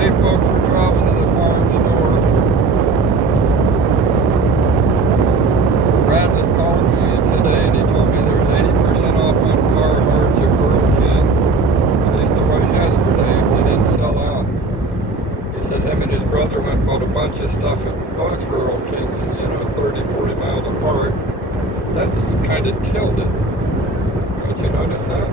Hey folks, we're traveling to the farm store. Bradley called me today and he told me there's 80% off on car parts at Rural King. At least it was yesterday. They didn't sell out. He said him and his brother went and bought a bunch of stuff at both Rural Kings, 30, 40 miles apart. That's kind of tilted. Did you notice that?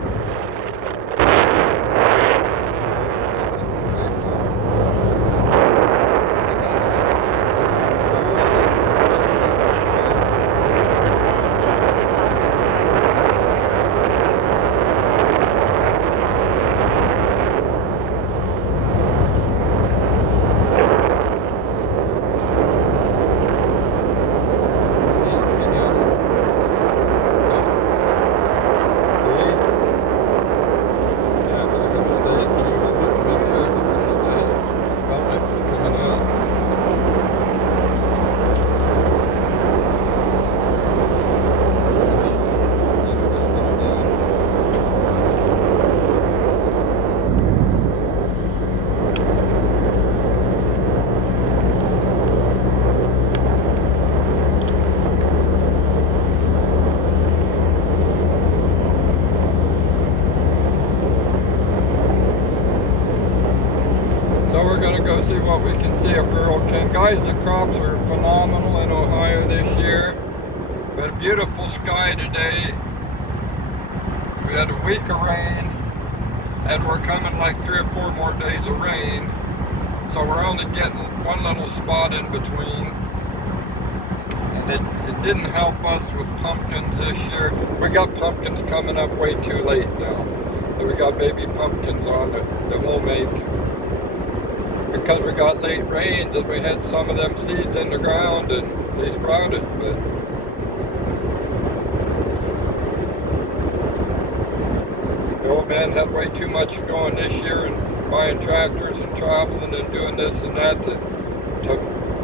So we're going to go see what we can see at Rural King. Guys, the crops are phenomenal in Ohio this year. We had a beautiful sky today. We had a week of rain, and we're coming like 3 or 4 more days of rain. So we're only getting one little spot in between. And it didn't help us with pumpkins this year. We got pumpkins coming up way too late now. So we got baby pumpkins on that we'll make. Because we got late rains and we had some of them seeds in the ground and they sprouted, but the old man had way too much going this year and buying tractors and traveling and doing this and that to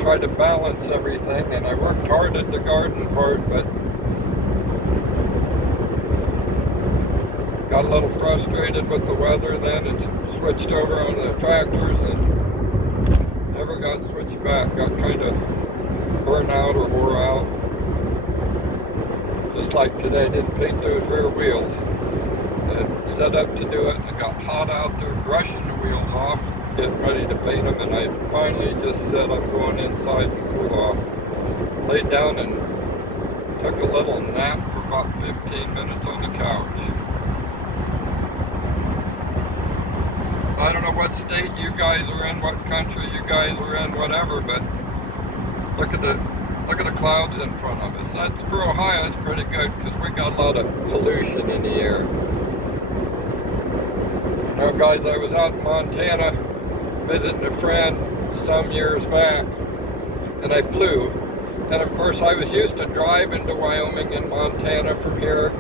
try to balance everything. And I worked hard at the garden part, but got a little frustrated with the weather then and switched over on the tractors and never got switched back. Got kind of burned out or wore out. Just like today, didn't paint those rear wheels. And set up to do it and it got hot out there brushing the wheels off, getting ready to paint them, and I finally just said I'm going inside and cool off. Laid down and took a little nap for about 15 minutes on the couch. I don't know what state you guys are in, what country you guys are in, whatever, but look at the clouds in front of us. That's for Ohio, it's pretty good because we got a lot of pollution in the air. You know, guys, I was out in Montana visiting a friend some years back, and I flew. And of course, I was used to driving to Wyoming and Montana from here,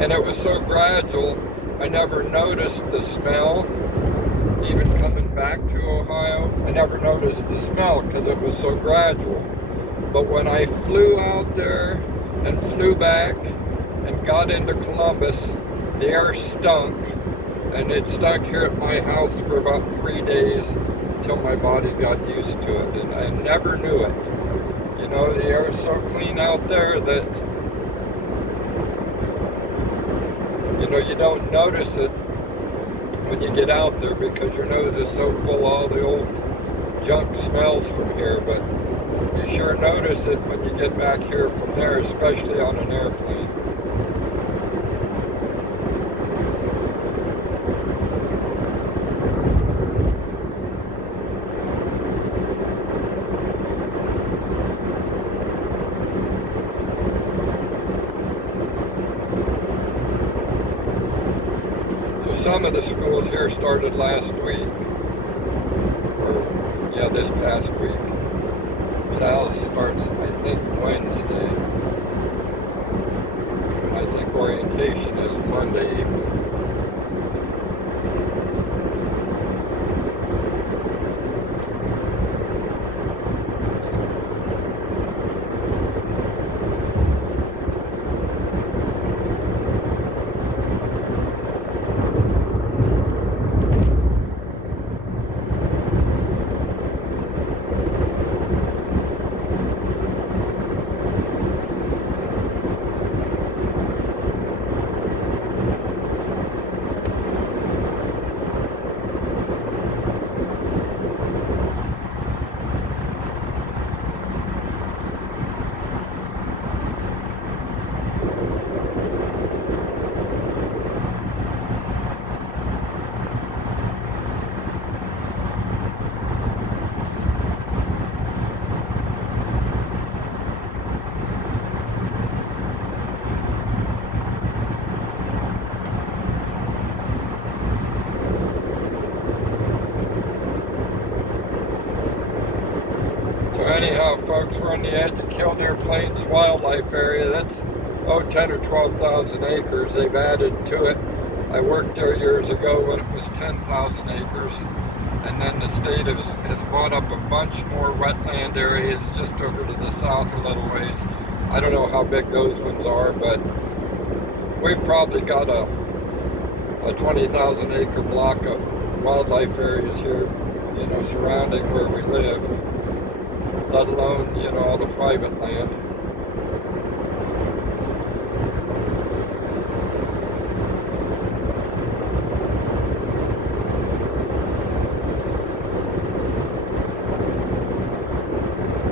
and it was so gradual, I never noticed the smell. Even coming back to Ohio, I never noticed the smell because it was so gradual. But when I flew out there and flew back and got into Columbus, the air stunk, and it stunk here at my house for about 3 days until my body got used to it, and I never knew it. You know, the air is so clean out there that, you don't notice it when you get out there because your nose is so full of all the old junk smells from here, but you sure notice it when you get back here from there, especially on an airplane. Some of the schools here started last week, or this past week. Sal's starts, I think, Wednesday. I think orientation is Monday evening. folks, we're on the edge of Killdeer Plains Wildlife Area. That's 10 or 12,000 acres. They've added to it. I worked there years ago when it was 10,000 acres. And then the state has bought up a bunch more wetland areas just over to the south a little ways. I don't know how big those ones are, but we've probably got a 20,000 acre block of wildlife areas here, you know, surrounding where we live, let alone, you know, all the private land.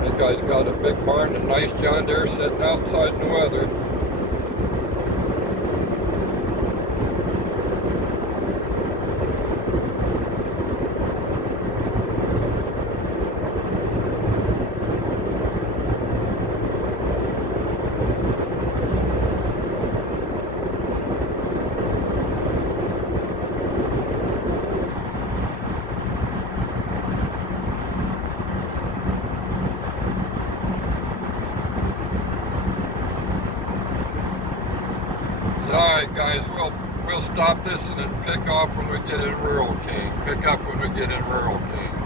That guy's got a big barn and nice John Deere sitting outside in the weather. Alright guys, we'll stop this and then pick off when we get in Rural King. Pick up when we get in Rural King.